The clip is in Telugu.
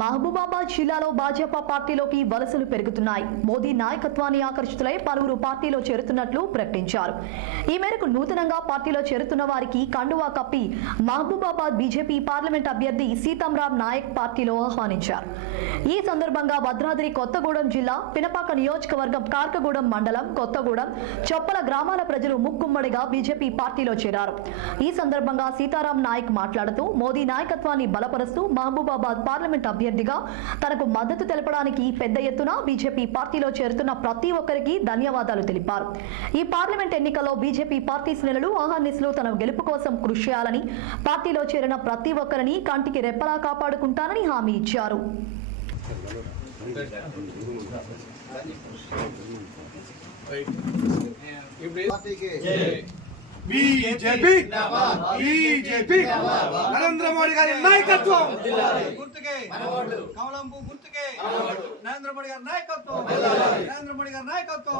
మహబూబాబాద్ జిల్లాలో భాజపా పార్టీలోకి వలసలు పెరుగుతున్నాయి. మోదీ నాయకత్వాన్ని ఆకర్షితులై పలువురు పార్టీలో చేరుతున్నట్లు ప్రకటించారు. ఈ మేరకు నూతనంగా పార్టీలో చేరుతున్న వారికి కండువా కప్పి మహబూబాబాద్ బీజేపీ పార్లమెంట్ అభ్యర్థి సీతారాం నాయక్ పార్టీలో ఆహ్వానించారు. ఈ సందర్భంగా భద్రాద్రి కొత్తగూడెం జిల్లా పినపాక నియోజకవర్గం కార్కగూడెం మండలం కొత్తగూడెం చొప్పల గ్రామాల ప్రజలు ముక్కుమ్మడిగా బీజేపీ పార్టీలో చేరారు. ఈ సందర్భంగా సీతారాం నాయక్ మాట్లాడుతూ మోదీ నాయకత్వాన్ని బలపరుస్తూ మహబూబాబాద్ పార్లమెంట్ అభ్యర్థిగా తనకు మద్దతు తెలపడానికి పెద్ద ఎత్తున బీజేపీ పార్టీలో చేరుతున్న ప్రతి ఒక్కరికి ధన్యవాదాలు తెలిపారు. ఈ పార్లమెంట్ ఎన్నికల్లో బీజేపీ పార్టీ శ్రేణులు ఆహర్నిశలు తన గెలుపు కోసం కృషి చేయాలని, పార్టీలో చేరిన ప్రతి ఒక్కరిని కంటికి రెప్పలా కాపాడుకుంటానని హామీ ఇచ్చారు. बीजेपी बीजेपी नरेंद्र मोदी गारी नायकत्व गुर्तुके कमलंबू गुर्तुके नरेंद्र मोदी गारी नायकत्व नरेंद्र मोदी गारी नायकत्व